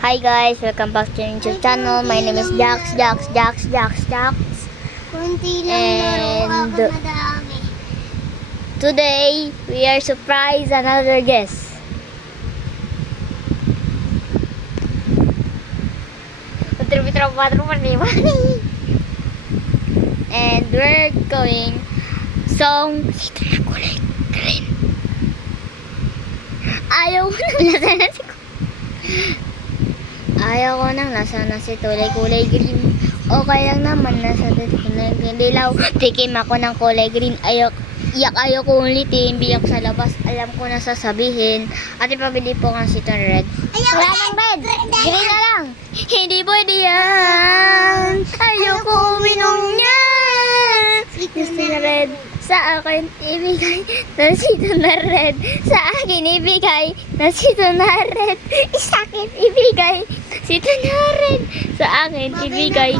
Hi guys, welcome back to YouTube channel. My name is Jax. Kunti lang And laro ako madami. Today, we are surprise another guest. And we're going song Sito na kulay green. Ayaw ko nang nasa na si Ayaw ko nang nasa na si kulay green. Okay lang naman nasa kulay green. Dilaw, tikim ako ng kulay green. Ayaw ko ulit biyak sa labas. Alam ko na sasabihin. Ate, pabili po ng Sito red. Wala nang red. Green na lang. Hindi pwede yan. Ayaw ko uminom niyan. Gusto na red. Sa akin ibigay na Sito na red. Sa akin ibigay na Sito na red. Sa akin ibigay Sito na red. Sa akin ibigay